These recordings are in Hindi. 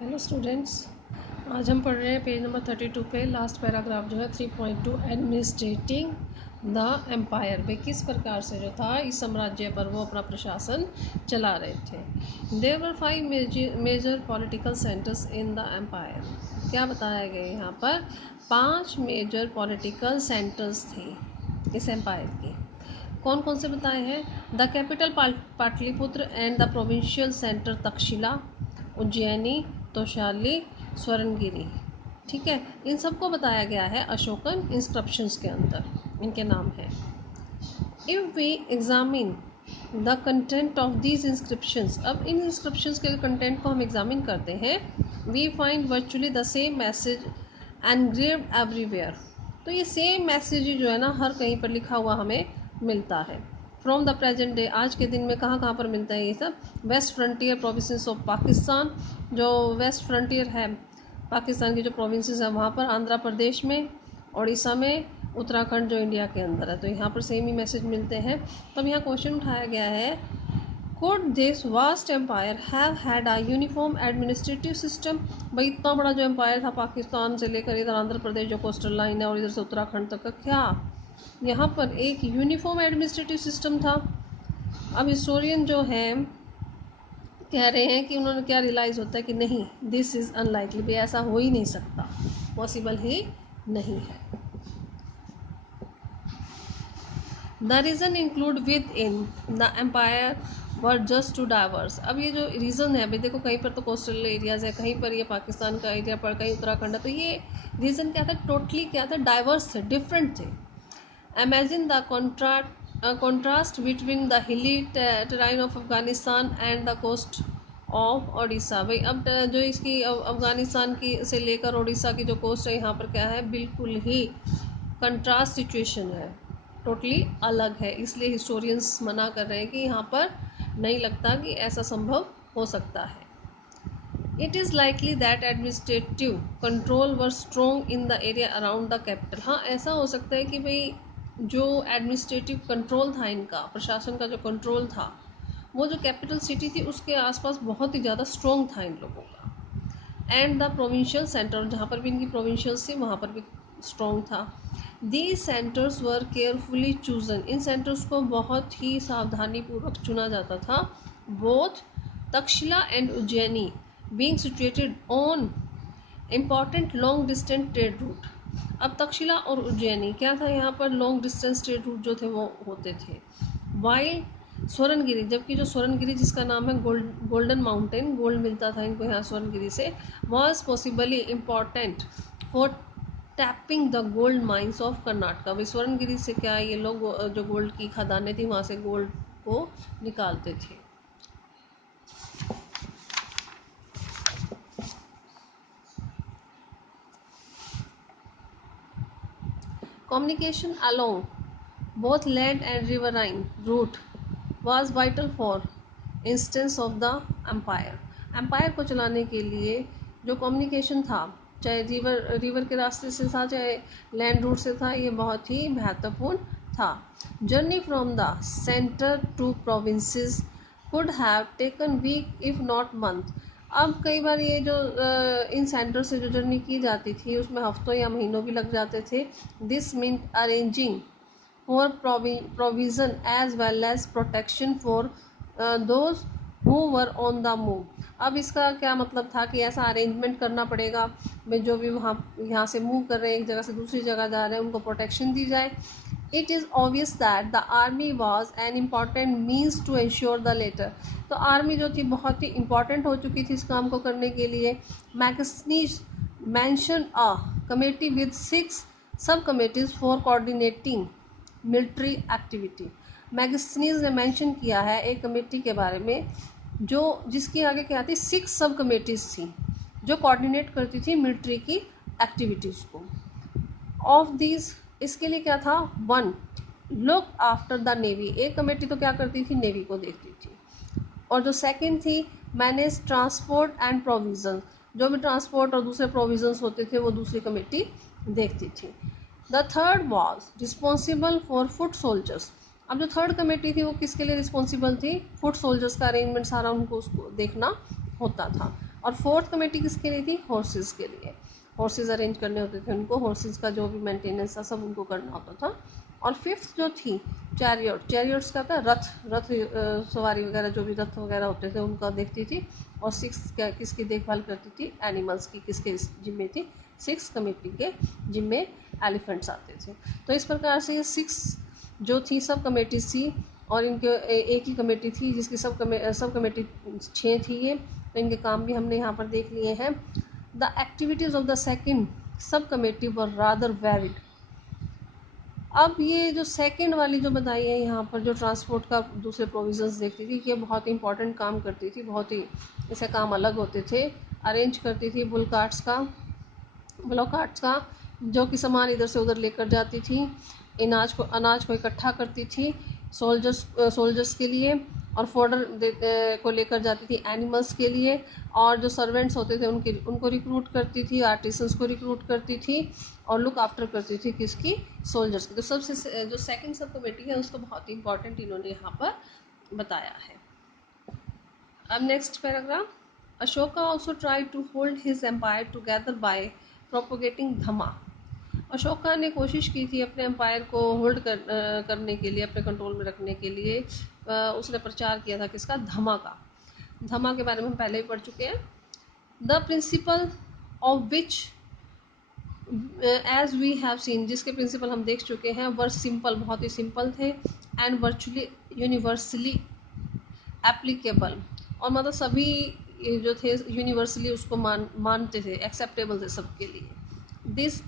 हेलो स्टूडेंट्स, आज हम पढ़ रहे हैं पेज नंबर 32 पे लास्ट पैराग्राफ जो है 3.2 एडमिनिस्ट्रेटिंग द एम्पायर पे किस प्रकार से जो था इस साम्राज्य पर वो अपना प्रशासन चला रहे थे। There were 5 major political centres in the empire. क्या बताया गया यहाँ पर? 5 मेजर पॉलिटिकल सेंटर्स थे इस एम्पायर के। कौन कौन से बताए हैं? The capital Pataliputra and the provincial centre Takshashila, Ujjaini, Toshali, Swarnagiri. ठीक है, इन सबको बताया गया है अशोकन इंस्क्रिप्शंस के अंदर, इनके नाम हैं। If we examine the content of these inscriptions, अब इन इंस्क्रिप्शंस के कंटेंट को हम एग्जामिन करते हैं, we find virtually the same message engraved everywhere. तो ये सेम मैसेज जो है ना हर कहीं पर लिखा हुआ हमें मिलता है। फ्रॉम द प्रेजेंट डे, आज के दिन में कहाँ कहाँ पर मिलता है ये सब? West frontier provinces of Pakistan, जो वेस्ट फ्रंटियर है पाकिस्तान की जो प्रोविंसेस है वहाँ पर, आंध्र प्रदेश में, उड़ीसा में, उत्तराखंड जो इंडिया के अंदर है, तो यहाँ पर सेम ही मैसेज मिलते हैं। तब यहाँ क्वेश्चन उठाया गया है, could this vast empire have had a uniform administrative system? भाई इतना बड़ा जो एम्पायर था पाकिस्तान से लेकर इधर आंध्र प्रदेश जो कोस्टल लाइन है और इधर से उत्तराखंड तक का, क्या यहाँ पर एक यूनिफॉर्म एडमिनिस्ट्रेटिव सिस्टम था? अब हिस्टोरियन जो है कह रहे हैं कि उन्होंने क्या रियलाइज़ होता है कि नहीं, दिस इज़ अनलाइकली, भी ऐसा हो ही नहीं सकता, पॉसिबल ही नहीं है। The reason include within the empire were just too diverse. अब ये जो रीज़न है, अभी देखो कहीं पर तो कोस्टल एरियाज़ है, कहीं पर ये पाकिस्तान का एरिया पर, कहीं उत्तराखंड है, तो ये रीज़न क्या था? टोटली क्या था? डाइवर्स थे, डिफरेंट थे। Imagine the contrast between the hilly terrain of Afghanistan and the coast of Odisha। भाई अब जो इसकी अफगानिस्तान की से लेकर उड़ीसा की जो कोस्ट है, यहाँ पर क्या है? बिल्कुल ही कंट्रास्ट सिचुएशन है, टोटली अलग है। इसलिए हिस्टोरियंस मना कर रहे हैं कि यहाँ पर नहीं लगता कि ऐसा संभव हो सकता है। It is likely that administrative control were strong in the area around the capital. हाँ, ऐसा हो सकता है कि भाई जो एडमिनिस्ट्रेटिव कंट्रोल था, इनका प्रशासन का जो कंट्रोल था, वो जो कैपिटल सिटी थी उसके आसपास बहुत ही ज़्यादा स्ट्रॉन्ग था इन लोगों का। एंड द प्रोविंशियल सेंटर, जहाँ पर भी इनकी प्रोविंशियल्स थी वहाँ पर भी स्ट्रॉन्ग था। These centres were carefully chosen, in centres को बहुत ही सावधानी पूर्वक चुना जाता था। Both Takshashila and Ujjaini being situated on important long distance trade route। अब तक्षशिला और उज्जैनी क्या था? यहाँ पर लॉन्ग डिस्टेंस ट्रेड रूट जो थे वो होते थे। वाइल स्वर्णगिरी, जबकि जो स्वर्णगिरी जिसका नाम है गोल्डन माउंटेन, गोल्ड मिलता था इनको यहाँ स्वर्णगिरी से, was possibly important for tapping the gold mines of Karnataka. भाई स्वर्णगिरी से क्या ये लोग जो गोल्ड की खदानें थी वहाँ से गोल्ड को निकालते थे। Communication along both land and riverine route was vital for instance of the empire। Empire को चलाने के लिए जो कम्युनिकेशन था, चाहे रिवर के रास्ते से था चाहे लैंड रूट से था, ये बहुत ही महत्वपूर्ण था। Journey from the centre to provinces could have taken week if not month. अब कई बार ये जो इन सेंटर से जो जर्नी की जाती थी उसमें हफ्तों या महीनों भी लग जाते थे। This meant arranging for provision as well as protection for those who were on the move. अब इसका क्या मतलब था कि ऐसा अरेंजमेंट करना पड़ेगा, मैं जो भी वहाँ यहाँ से मूव कर रहे हैं, एक जगह से दूसरी जगह जा रहे हैं, उनको प्रोटेक्शन दी जाए। It is obvious that the army was an important means to ensure the latter. तो आर्मी जो थी बहुत ही इंपॉर्टेंट हो चुकी थी इस काम को करने के लिए। Megasthenes mention a committee with 6 sub committees for coordinating military activity. Megasthenes ने मेंशन किया है एक कमेटी के बारे में जो जिसकी आगे क्या थी, 6 सब कमेटीज थी जो कोऑर्डिनेट करती थी मिलिट्री की एक्टिविटीज़ को। ऑफ दीज, इसके लिए क्या था? 1 लुक आफ्टर द नेवी, एक कमेटी तो क्या करती थी? नेवी को देखती थी। और जो सेकंड थी मैनेज ट्रांसपोर्ट एंड प्रोविजन, जो भी ट्रांसपोर्ट और दूसरे प्रोविजंस होते थे वो दूसरी कमेटी देखती थी। The third was responsible for foot soldiers. अब जो थर्ड कमेटी थी वो किसके लिए रिस्पॉन्सिबल थी? फुट सोल्जर्स का अरेंजमेंट सारा उनको उसको देखना होता था। और फोर्थ कमेटी किसके लिए थी? हॉर्सेस के लिए। हॉर्सेस अरेंज करने होते थे उनको, हॉर्सेस का जो भी मेंटेनेंस था सब उनको करना होता था। और फिफ्थ जो थी चैरियट्स का था रथ सवारी वगैरह, जो भी रथ वगैरह होते थे उनका देखती थी। और सिक्स किसकी देखभाल करती थी? एनिमल्स की। किसके जिम्मे थी? सिक्स कमेटी के जिम्मे एलिफेंट्स आते थे। तो इस प्रकार से ये सिक्स जो थी सब कमेटीज थी, और इनके एक ही कमेटी थी जिसकी सब कमेटी 6 थी ये। तो इनके काम भी हमने यहाँ पर देख लिए हैं। The activities of the second sub committee were rather varied. अब ये जो सेकंड वाली जो बताई है यहाँ पर, जो ट्रांसपोर्ट का दूसरे प्रोविजंस देखती थी कि बहुत इंपॉर्टेंट काम करती थी, बहुत ही ऐसे काम अलग होते थे। अरेंज करती थी ब्लॉक कार्ट्स का, जो कि सामान इधर से उधर लेकर जाती थी। अनाज को इकट्ठा करती थी सोल्जर्स के लिए, और फॉर्डर को लेकर जाती थी एनिमल्स के लिए। और जो सर्वेंट्स होते थे उनको रिक्रूट करती थी, आर्टिसंस को रिक्रूट करती थी, और लुक आफ्टर करती थी किसकी? सोल्जर्स की। तो सबसे जो सेकंड सब कमेटी है उसको बहुत ही इंपॉर्टेंट इन्होंने यहाँ पर बताया है। अब next paragraph, Ashoka also try to hold his empire together by propagating dhamma. Ashoka ने कोशिश की थी अपने एम्पायर को होल्ड करने के लिए, अपने कंट्रोल में रखने के लिए। उसने प्रचार किया था किसका? धमा का। धमा के बारे में हम पहले भी पढ़ चुके हैं। The principle of which as we have seen, जिसके प्रिंसिपल हम देख चुके हैं, वर सिंपल, बहुत ही सिंपल थे, एंड वर्चुअली यूनिवर्सली एप्लीकेबल, और मतलब सभी जो थे यूनिवर्सली उसको मानते थे, एक्सेप्टेबल थे सबके लिए। दिस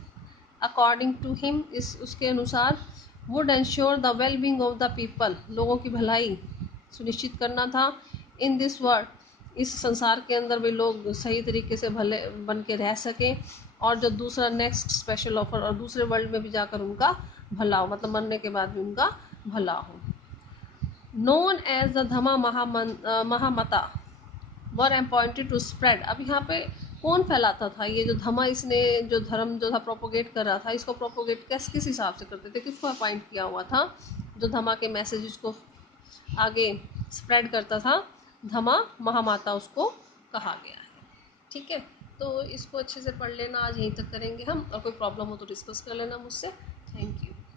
अकॉर्डिंग टू हिम, इस उसके अनुसार, would ensure the well being of the people, लोगों की भलाई सुनिश्चित करना था। इन दिस वर्ल्ड, इस संसार के अंदर भी लोग सही तरीके से भले बन के रह सकें। और जो दूसरा नेक्स्ट स्पेशल ऑफर, और दूसरे वर्ल्ड में भी जाकर उनका भला हो, मतलब मरने के बाद भी उनका भला हो। Known as the dhamma mahamatta were appointed to spread. अब यहाँ पे कौन फैलाता था? ये जो धमा, इसने जो धर्म जो था प्रोपोगेट कर रहा था, इसको प्रोपोगेट किस हिसाब से करते थे? किसको अपॉइंट किया हुआ था जो धमा के मैसेजेस को आगे स्प्रेड करता था? धमा महामाता उसको कहा गया है। ठीक है, तो इसको अच्छे से पढ़ लेना। आज यहीं तक करेंगे हम, और कोई प्रॉब्लम हो तो डिस्कस कर लेना मुझसे। Thank you.